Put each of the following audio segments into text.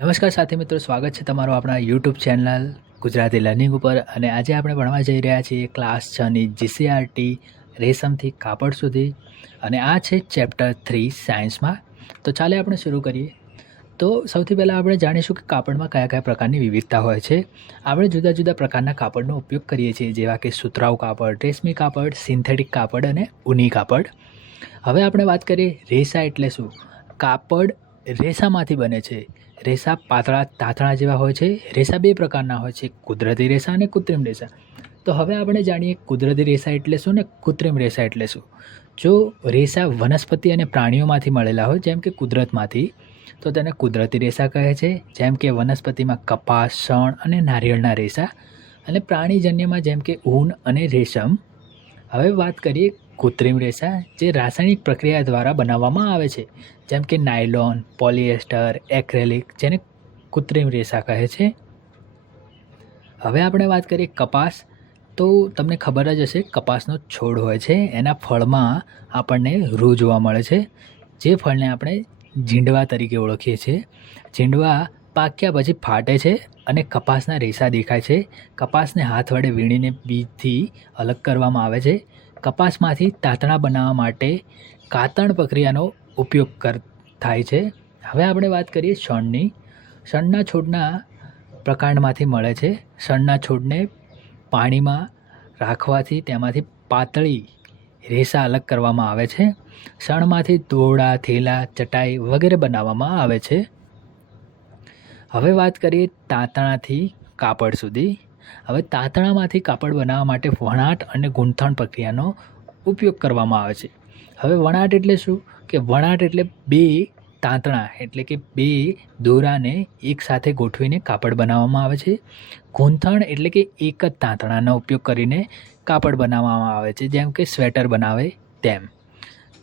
નમસ્કાર સાથી મિત્રો, સ્વાગત છે તમારું આપણા યુટ્યુબ ચેનલ ગુજરાતી લર્નિંગ ઉપર. અને આજે આપણે ભણવા જઈ રહ્યા છીએ ક્લાસ 6ની જીસીઆરટી રેશમથી કાપડ સુધી, અને આ છે ચેપ્ટર 3 સાયન્સમાં. તો ચાલે આપણે શરૂ કરીએ. તો સૌથી પહેલાં આપણે જાણીશું કે કાપડમાં કયા કયા પ્રકારની વિવિધતા હોય છે. આપણે જુદા જુદા પ્રકારના કાપડનો ઉપયોગ કરીએ છીએ, જેવા કે સુતરાઉ કાપડ, રેશમી કાપડ, સિન્થેટિક કાપડ અને ઊની કાપડ. હવે આપણે વાત કરીએ રેસા એટલે શું. કાપડ રેસામાંથી બને છે. રેસા પાતળા તાંતણા જેવા હોય છે. રેસા બે પ્રકારના હોય છે, કુદરતી રેસા અને કૃત્રિમ રેસા. તો હવે આપણે જાણીએ કુદરતી રેસા એટલે શું ને કૃત્રિમ રેસા એટલે શું. જો રેસા વનસ્પતિ અને પ્રાણીઓમાંથી મળેલા હોય, જેમ કે કુદરતમાંથી, તો તેને કુદરતી રેસા કહે છે. જેમ કે વનસ્પતિમાં કપાસ, શણ અને નારિયેળના રેસા, અને પ્રાણીજન્યમાં જેમ કે ઊન અને રેશમ. હવે વાત કરીએ કૃત્રિમ રેસા, જે રાસાયણિક પ્રક્રિયા દ્વારા બનાવવામાં આવે છે, જેમ કે નાયલોન, પોલિએસ્ટર, એક્રેલિક, જેને કૃત્રિમ રેસા કહે છે. હવે આપણે વાત કરીએ કપાસ. તો તમને ખબર જ હશે, કપાસનો છોડ હોય છે, એના ફળમાં આપણને રૂ જોવા મળે છે, જે ફળને આપણે ઝીંડવા તરીકે ઓળખીએ છીએ. ઝીંડવા પાક્યા પછી ફાટે છે અને કપાસના રેસા દેખાય છે. કપાસને હાથ વડે વીણીને બીજથી અલગ કરવામાં આવે છે. કપાસમાંથી તાંતણા બનાવવા માટે કાતણ પ્રક્રિયાનો ઉપયોગ થાય છે. હવે આપણે વાત કરીએ શણની. શણના છોડના પ્રકાંડમાંથી મળે છે. શણના છોડને પાણીમાં રાખવાથી તેમાંથી પાતળી રેસા અલગ કરવામાં આવે છે. શણમાંથી દોરડા, થેલા, ચટાઈ વગેરે બનાવવામાં આવે છે. હવે વાત કરીએ તાંતણાથી કાપડ સુધી. હવે તાંતણામાંથી કાપડ બનાવવા માટે વણાટ અને ગૂંથણ પ્રક્રિયાનો ઉપયોગ કરવામાં આવે છે. હવે વણાટ એટલે શું કે વણાટ એટલે બે તાંતણા એટલે કે બે દોરાને એકસાથે ગોઠવીને કાપડ બનાવવામાં આવે છે. ગૂંથણ એટલે કે એક જ તાંતણાનો ઉપયોગ કરીને કાપડ બનાવવામાં આવે છે, જેમ કે સ્વેટર બનાવે તેમ.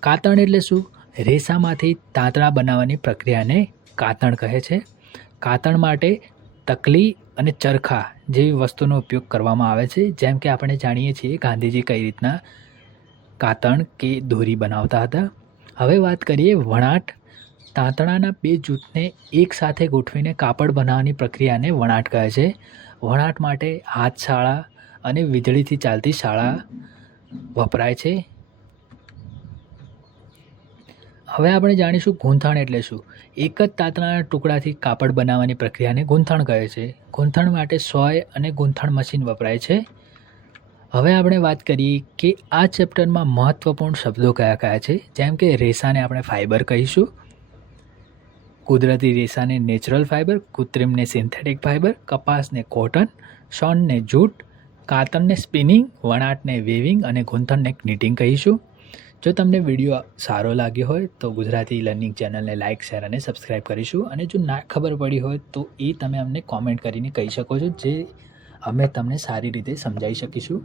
કાતણ એટલે શું. રેસામાંથી તાંતણા બનાવવાની પ્રક્રિયાને કાતણ કહે છે. કાતણ માટે તકલી અને ચરખા જેવી વસ્તુનો ઉપયોગ કરવામાં આવે છે. જેમ કે આપણે જાણીએ છીએ ગાંધીજી કઈ રીતના કાતણ કે દોરી બનાવતા હતા. હવે વાત કરીએ વણાટ. તાંતણાના બે જૂથને એકસાથે ગોઠવીને કાપડ બનાવવાની પ્રક્રિયાને વણાટ કહે છે. વણાટ માટે હાથશાળા અને વીજળીથી ચાલતી શાળા વપરાય છે. હવે આપણે જાણીશું ગૂંથણ એટલે શું. એક જ તાંતણાના ટુકડાથી કાપડ બનાવવાની પ્રક્રિયાને ગૂંથણ કહે છે. ગૂંથણ માટે સોય અને ગૂંથણ મશીન વપરાય છે. હવે આપણે વાત કરીએ કે આ ચેપ્ટરમાં મહત્ત્વપૂર્ણ શબ્દો કયા કયા છે. જેમ કે રેસાને આપણે ફાઇબર કહીશું, કુદરતી રેસાને નેચરલ ફાઇબર, કૃત્રિમને સિન્થેટિક ફાઇબર, કપાસને કોટન, શણને જૂટ, કાતરને સ્પિનિંગ, વણાટને વેવિંગ અને ગૂંથણને knitting કહીશું. જો તમને વિડીયો સારો લાગ્યો હોય તો ગુજરાતી લર્નિંગ ચેનલને લાઇક, શેર અને સબસ્ક્રાઈબ કરીશું. અને જો ના ખબર પડી હોય તો એ તમે અમને કોમેન્ટ કરીને કહી શકો છો, જે અમે તમને સારી રીતે સમજાવી શકીશું.